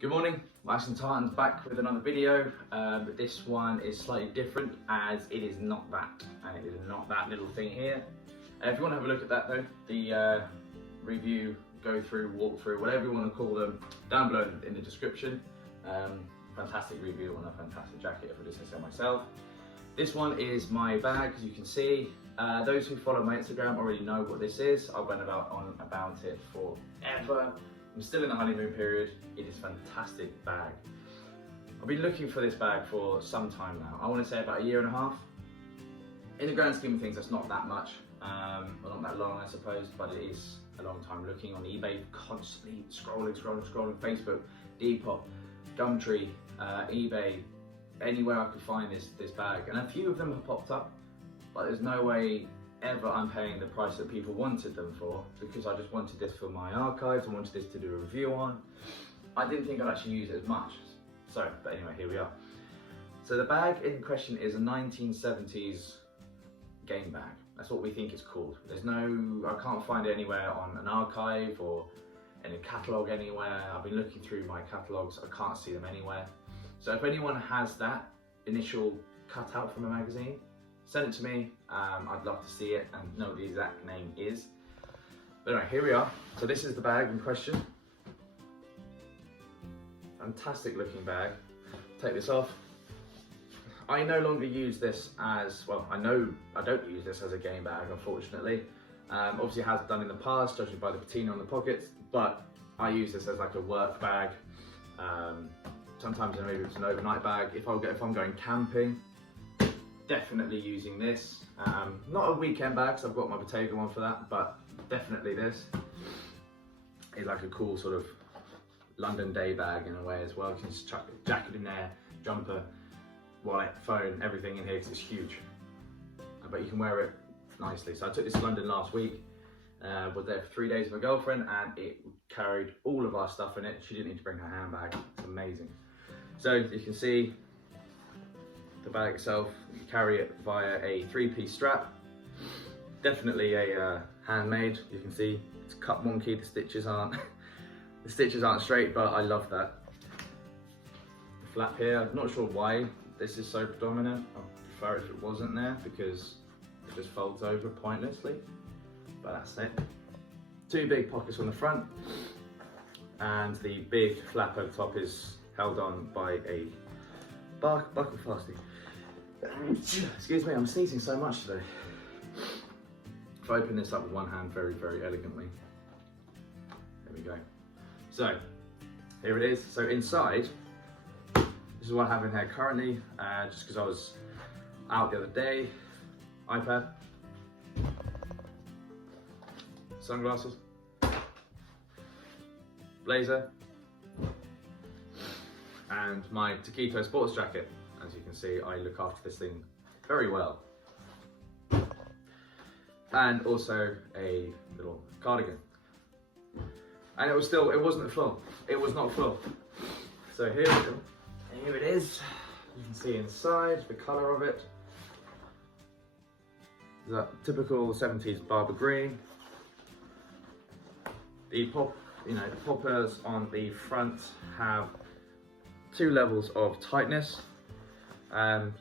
Good morning, Max and Tartans back with another video, but this one is slightly different as it is not that, and it is not that little thing here. If you want to have a look at that though, the review, go through, walk through, whatever you want to call them, down below in the description. Fantastic review on a fantastic jacket, if I just say so myself. This one is my bag, as you can see. Those who follow my Instagram already know what this is. I went on about it forever. I'm still in the honeymoon period. It is a fantastic bag. I've been looking for this bag for some time now. I want to say about a year and a half. In the grand scheme of things, that's not that much. Well, not that long, I suppose, but it is a long time looking on eBay, constantly scrolling, Facebook, Depop, Gumtree, eBay, anywhere I could find this bag. And a few of them have popped up, but there's no way ever I'm paying the price that people wanted them for, because I just wanted this for my archives. I wanted this to do a review on. I didn't think I'd actually use it as much. So, but anyway, here we are. So the bag in question is a 1970s game bag. That's what we think it's called. I can't find it anywhere on an archive or in a catalogue anywhere. I've been looking through my catalogues, I can't see them anywhere. So if anyone has that initial cutout from a magazine, send it to me. I'd love to see it and know what the exact name is. But anyway, here we are. So this is the bag in question. Fantastic looking bag. Take this off. I no longer use this as, well, I don't use this as a game bag, unfortunately. Obviously it has done in the past, judging by the patina on the pockets, but I use this as like a work bag. Sometimes maybe it's an overnight bag. If I'm going camping, definitely using this. Not a weekend bag, so I've got my Bottega one for that, but definitely this is like a cool sort of London day bag in a way as well. You can just chuck a jacket in there, jumper, wallet, phone, everything in here because it's huge. But you can wear it nicely. So I took this to London last week, was there for 3 days with my girlfriend, and it carried all of our stuff in it. She didn't need to bring her handbag. It's amazing. So you can see the bag itself, you carry it via a 3-piece strap. Definitely a handmade. You can see it's cut wonky, the stitches aren't straight, but I love that. The flap here, I'm not sure why this is so predominant. I'd prefer it if it wasn't there because it just folds over pointlessly, but that's it. 2 big pockets on the front, and the big flap over the top is held on by a buckle fastening. Excuse me, I'm sneezing so much today. If I open this up with one hand very, very elegantly. There we go. So, here it is. So inside, this is what I have in here currently, just because I was out the other day. iPad, sunglasses, blazer, and my Taquito sports jacket. As you can see, I look after this thing very well. And also a little cardigan. And it wasn't full. It was not full. So here it is. You can see inside the colour of it. The typical 70s Barbour green. The poppers on the front have 2 levels of tightness. I'm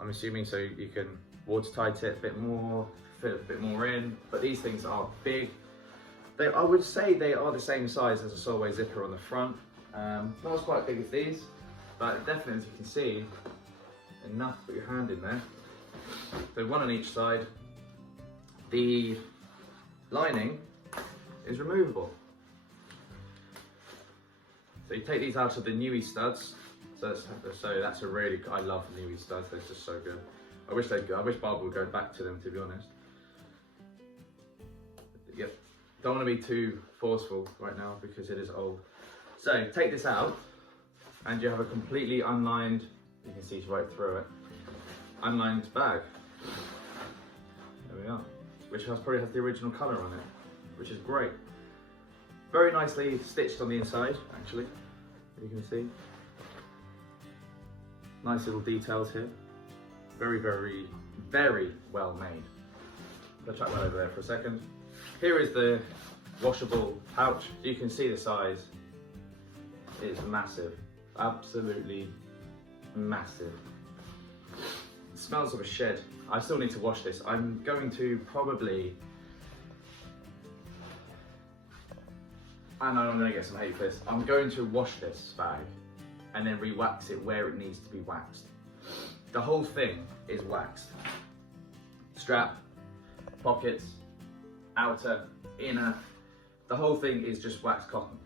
assuming so you can watertight it a bit more, fit a bit more in, but these things are big. I would say they are the same size as a Solway zipper on the front. Not as quite big as these, but definitely, as you can see, enough to put your hand in there. So 1 on each side. The lining is removable. So you take these out of the Newy studs. So that's a really, I love Newy studs, they're just so good. I wish Barbour would go back to them, to be honest. Yep, don't want to be too forceful right now because it is old. So take this out and you have a completely unlined, you can see right through it, unlined bag. There we are, which probably has the original colour on it, which is great. Very nicely stitched on the inside, actually, you can see. Nice little details here. Very, very, very well made. I'll chuck that over there for a second. Here is the washable pouch. You can see the size. is massive, absolutely massive. It smells of a shed. I still need to wash this. I'm going to probably, I know I'm going to get some hate for this. I'm going to wash this bag and then re-wax it where it needs to be waxed. The whole thing is waxed. Strap, pockets, outer, inner, the whole thing is just waxed cotton,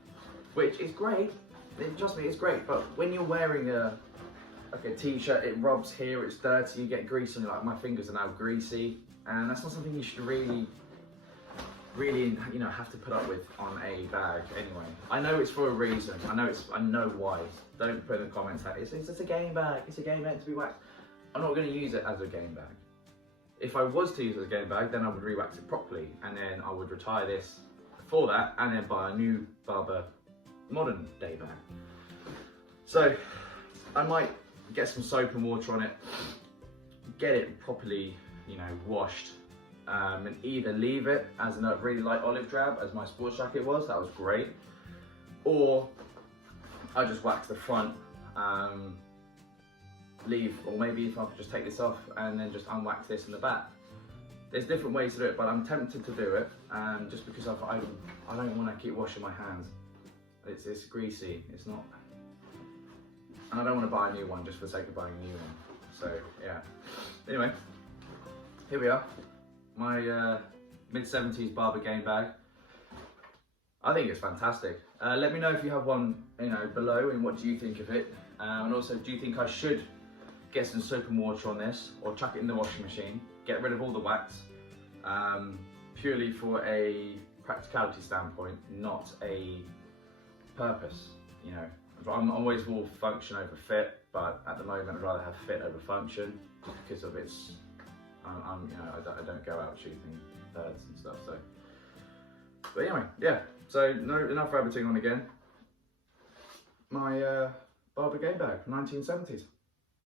which is great. Trust me, it's great. But when you're wearing like a t-shirt, it rubs here, it's dirty, you get grease on you. Like my fingers are now greasy, and that's not something you should really, you know, have to put up with on a bag. Anyway, I know it's for a reason. I know why. Don't put in the comments that it's a game bag. It's a game meant to be waxed. I'm not going to use it as a game bag. If I was to use it as a game bag, then I would re-wax it properly, and then I would retire this for that, and then buy a new Barbour modern day bag. So I might get some soap and water on it, get it properly, you know, washed, and either leave it as a really light olive drab, as my sports jacket was, that was great, or I just wax the front, leave, or maybe if I could just take this off and then just unwax this in the back. There's different ways to do it, but I'm tempted to do it, just because I don't want to keep washing my hands. It's greasy, it's not, and I don't want to buy a new one just for the sake of buying a new one. So yeah. Anyway, here we are. My mid-70s Barbour game bag. I think it's fantastic. Let me know if you have one, you know, below, and what do you think of it? And also, do you think I should get some soap and water on this, or chuck it in the washing machine, get rid of all the wax, purely for a practicality standpoint, not a purpose, you know. I'm always all function over fit, but at the moment I'd rather have fit over function, just because of its, you know, I don't go out shooting birds and stuff. So, but anyway, yeah. So enough rabbiting on again. My Barbour game bag from 1970s.